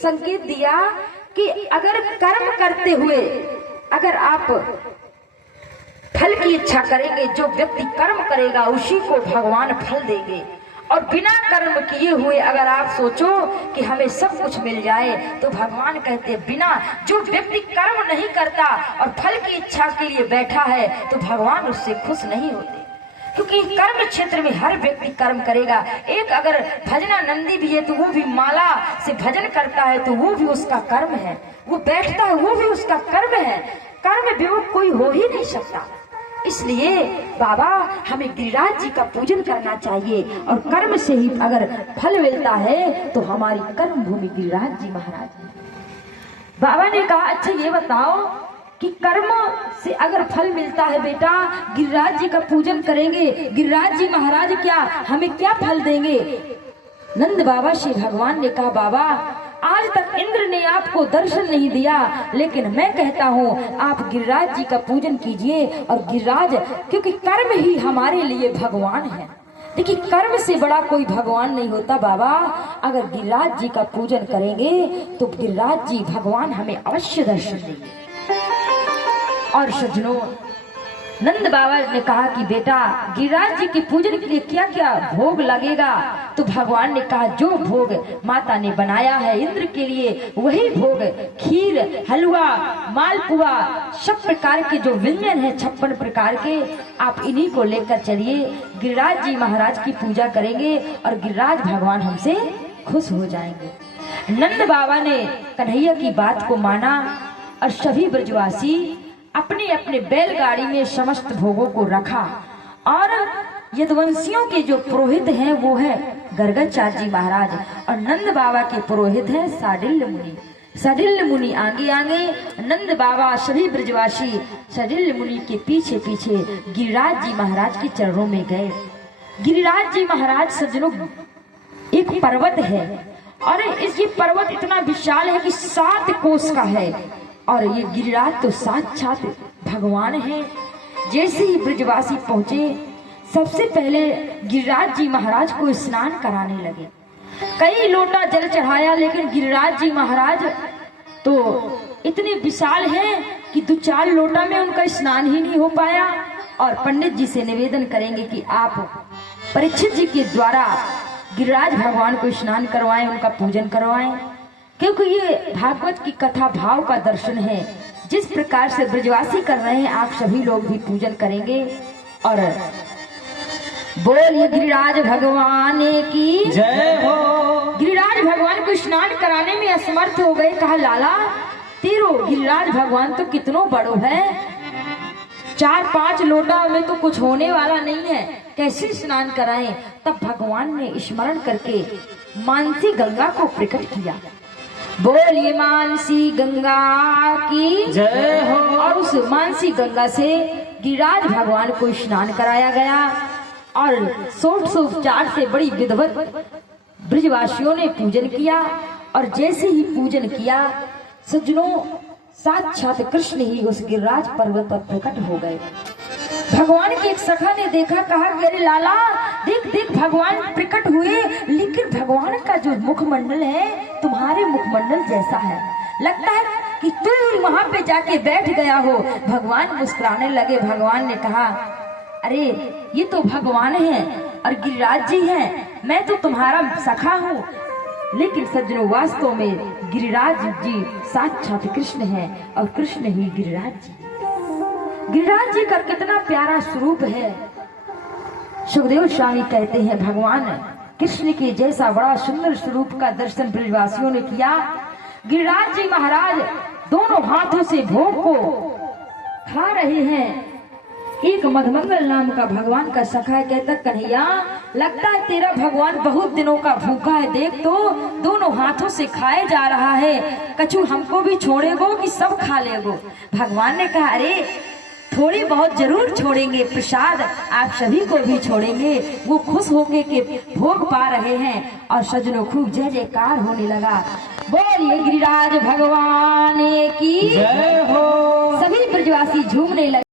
संकेत दिया कि अगर कर्म करते हुए अगर आप फल की इच्छा करेंगे, जो व्यक्ति कर्म करेगा उसी को भगवान फल देंगे। और बिना कर्म किए हुए अगर आप सोचो कि हमें सब कुछ मिल जाए, तो भगवान कहते बिना, जो व्यक्ति कर्म नहीं करता और फल की इच्छा के लिए बैठा है तो भगवान उससे खुश नहीं होते, क्योंकि कर्म क्षेत्र में हर व्यक्ति कर्म करेगा। एक अगर भजनानंदी भी है तो वो भी माला से भजन करता है तो वो भी उसका कर्म है, वो बैठता है वो भी उसका कर्म है। कर्म विमुख कोई हो ही नहीं सकता। इसलिए बाबा हमें गिरिराज जी का पूजन करना चाहिए, और कर्म से ही अगर फल मिलता है तो हमारी कर्म भूमि गिरिराज जी महाराज है। बाबा ने कहा अच्छा ये बताओ कि कर्म से अगर फल मिलता है बेटा, गिरिराज जी का पूजन करेंगे, गिरिराज जी महाराज क्या हमें क्या फल देंगे? नंद बाबा श्री भगवान ने कहा बाबा आज तक इंद्र ने आपको दर्शन नहीं दिया, लेकिन मैं कहता हूँ आप गिरिराज जी का पूजन कीजिए। और गिरिराज, क्योंकि कर्म ही हमारे लिए भगवान है। देखिए कर्म से बड़ा कोई भगवान नहीं होता बाबा। अगर गिरिराज जी का पूजन करेंगे तो गिरिराज जी भगवान हमें अवश्य दर्शन देंगे। और सज्जनों, नंद बाबा ने कहा कि बेटा गिरिराज जी के पूजन के लिए क्या क्या भोग लगेगा? तो भगवान ने कहा जो भोग माता ने बनाया है इंद्र के लिए वही भोग, खीर, हलवा, मालपुआ, सब प्रकार के जो व्यंजन है 56 प्रकार के, आप इन्हीं को लेकर चलिए। गिरिराज जी महाराज की पूजा करेंगे और गिरिराज भगवान हमसे खुश हो जाएंगे। नंद बाबा ने कन्हैया की बात को माना और सभी ब्रजवासी अपने अपने बैलगाड़ी में समस्त भोगों को रखा। और यदुवंशियों के जो पुरोहित हैं वो है गर्गाचार्य जी महाराज, और नंद बाबा के पुरोहित हैं साडिल्य मुनि। साडिल्य मुनि आगे आगे, नंद बाबा सभी ब्रजवासी साडिल्य मुनि के पीछे पीछे गिरिराज जी महाराज के चरणों में गए। गिरिराज जी महाराज सज्जनों एक पर्वत है, और ये पर्वत इतना विशाल है कि 7 कोस का है, और ये गिरिराज तो साक्षात भगवान है। जैसे ही ब्रजवासी पहुंचे सबसे पहले गिरिराज जी महाराज को स्नान कराने लगे। कई लोटा जल चढ़ाया, लेकिन गिरिराज जी महाराज तो इतने विशाल हैं कि 2-4 लोटा में उनका स्नान ही नहीं हो पाया। और पंडित जी से निवेदन करेंगे कि आप परीक्षित जी के द्वारा गिरिराज भगवान को स्नान करवाएं, उनका पूजन करवाएं, क्योंकि ये भागवत की कथा भाव का दर्शन है। जिस प्रकार से ब्रजवासी कर रहे हैं आप सभी लोग भी पूजन करेंगे। और बोलिए गिरिराज भगवान की जय हो। गिरिराज भगवान को स्नान कराने में असमर्थ हो गए। कहा लाला तेरो गिरिराज भगवान तो कितनो बड़ो है, 4-5 लोटा में तो कुछ होने वाला नहीं है, कैसे स्नान कराएं? तब भगवान ने स्मरण करके मानसी गंगा को प्रकट किया। बोलिए मानसी गंगा की जय हो। और उस मानसी गंगा से गिरिराज भगवान को स्नान कराया गया, और 100-104 से बड़ी विधिवत ब्रजवासियों ने पूजन किया। और जैसे ही पूजन किया सज्जनों, साक्षात कृष्ण ही उस गिरिराज पर्वत पर प्रकट हो गए। भगवान के एक सखा ने देखा, कहा अरे लाला देख देख भगवान प्रकट हुए, लेकिन भगवान का जो मुखमंडल है तुम्हारे मुखमंडल जैसा है, लगता है कि तुम वहां पे जाके बैठ गया हो। भगवान मुस्कुराने लगे। भगवान ने कहा अरे ये तो भगवान है और गिरिराज जी हैं, मैं तो तुम्हारा सखा हूँ, लेकिन सज्जनों वास्तव में गिरिराज जी साक्षात कृष्ण हैं और कृष्ण ही गिरिराज जी। गिरिराज जी का कितना प्यारा स्वरूप है। सुखदेव स्वामी कहते हैं भगवान कृष्ण के जैसा बड़ा सुंदर स्वरूप का दर्शन ब्रजवासियों ने किया। गिरिराज जी महाराज दोनों हाथों से भोग को खा रहे हैं। एक मधमंगल नाम का भगवान का सखा है, कहता कन्हैया लगता है तेरा भगवान बहुत दिनों का भूखा है, देख तो दोनों हाथों से खाए जा रहा है, कछु हमको भी छोड़ेगो कि सब खा लेगो। भगवान ने कहा अरे थोड़ी बहुत जरूर छोड़ेंगे, प्रसाद आप सभी को भी छोड़ेंगे। वो खुश होके के भोग पा रहे हैं और सजनों खूब जय जयकार होने लगा। बोलिए गिरिराज भगवान की जय हो। सभी ब्रजवासी झूमने लगे।